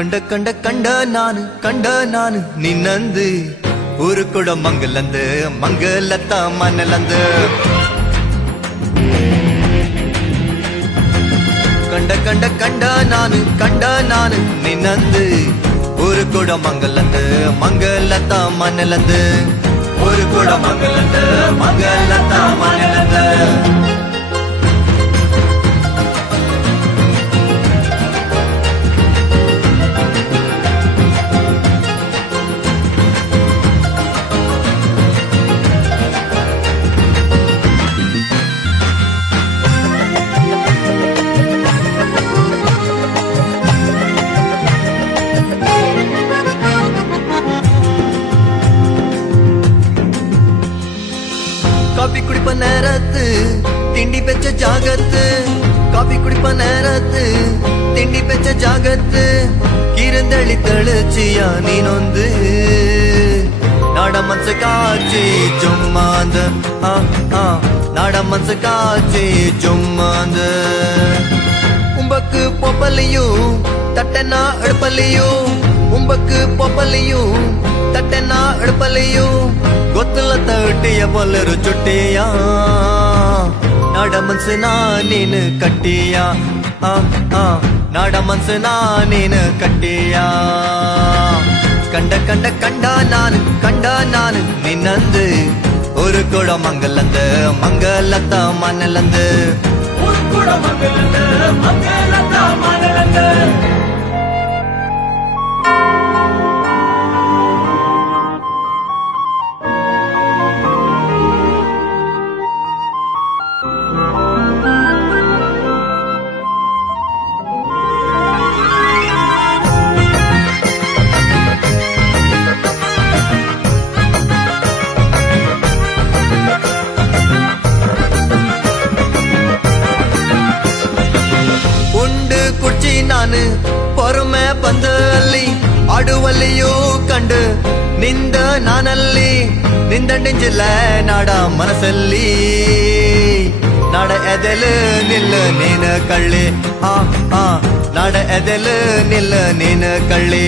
ಕಂಡ ನಾನು ನಿನ್ನಂದು ಊರು ಕೂಡ ಮಂಗಲಂದು ಮಂಗಲತ್ತ ಮನಲಂದು ಕಂಡ ನಾನು ನಿನ್ನಂದು ಊರು ಕೂಡ ಮಂಗಲಂದು ಮಂಗಲತ್ತ ಮನಲಂದು ಊರು ಕೂಡ ಮಂಗಲಂದು ಮಂಗಲತ್ತ ಮನಲಂದು ಕಾಫಿ ಕುಡಿಪ ನೇರತ್ತು ತಿಂಡಿ ಬೆಚ್ಚ ಜಾಗತ್ತು ಕಾಫಿ ಕುಡಿಪ ನೇರತ್ತು ತಿಂಡಿ ಬೆಚ್ಚ ಜಾಗತ್ತು ಕಿರಂದಳಿ ತಳಚಿಯ ನೀನೊಂದು ನಾಡ ಮನ್ಸು ಕಾಚಿ ಜುಮ್ಮಾಂದ ನಾಡ ಮನ್ಸು ಕಾಚಿ ಜುಮ್ಮಾಂದ ಉಂಬக்கு பொப்பலியோ தட்டனா அடுப்பலியோ உம்பக்கு பொப்பலியோ தட்டனா அடுப்பலியோ ಗೊತ್ತಲ್ಲ ತಟ್ಟಿಯ ಬಲ್ಲರು ಚುಟ್ಟಿಯ ನಾಡ ಮನ್ಸು ನೀನು ಕಟ್ಟಿಯ ನಾಡ ಮನ್ಸು ನೀನು ಕಟ್ಟಿಯ ಕಂಡ ನಾನು ನಿನ್ನಂದು ஒரு கூட மங்கலந்து மங்கலத்த மணலந்து ஒரு கூட மங்கலந்து மங்கலத்த மணலந்து ನಾನು ಪೊರಮೆ ಬಂದಲ್ಲಿ ಆಡುವಲ್ಲಿಯೂ ಕಂಡು ನಿಂದ ನಾನಲ್ಲಿ ನಿಂದ ನೆಂಜಿಲ್ಲ ನಾಡ ಮನಸ್ಸಲ್ಲಿ ನಾಡ ಎದೆಲು ನಿಲ್ಲ ನೀನು ಕಳ್ಳಿ ನಾಡ ಎದೆಲು ನಿಲ್ಲ ನೀನು ಕಳ್ಳಿ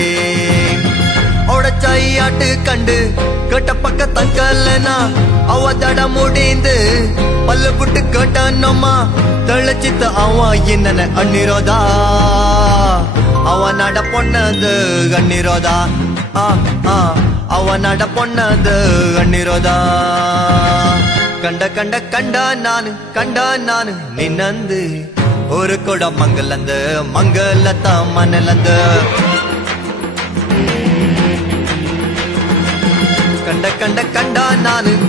ಅವಡಚಾಯಿ ಆಟ ಕಂಡು ಕಟ್ಟ ಪಕ್ಕ ತಕ್ಕಲ್ಲನ ಅವ ದಡ ಮೂಡಿಂದು ಪಲ್ಲು ಬಿಟ್ಟು ಕಟ್ಟ ನಮ್ಮ ತಳ್ಳಚಿತ್ತ ಅವ ಇನ್ನನ ಅಣ್ಣಿರೋದ ಅವ ನಡ ಪೊಣ್ಣದ ಗಣ್ಣಿರೋದ ಅವ ನಡ ಪೊಣ್ಣದ ಗಣ್ಣಿರೋದ ಕಂಡ ನಾನು ನಿನ್ನಂದು ஒரு கூட மங்கலந்து மங்கலத்த மணலந்து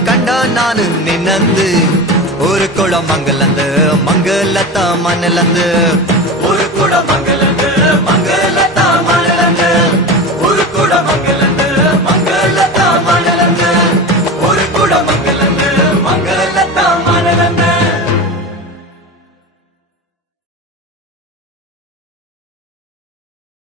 ಕಂಡ ನಾನು ನಿನ್ನಂದು ஒரு கூட மங்கலந்து மங்கலத்த மணலந்து ஒரு கூட மங்கலந்து மங்கலத்த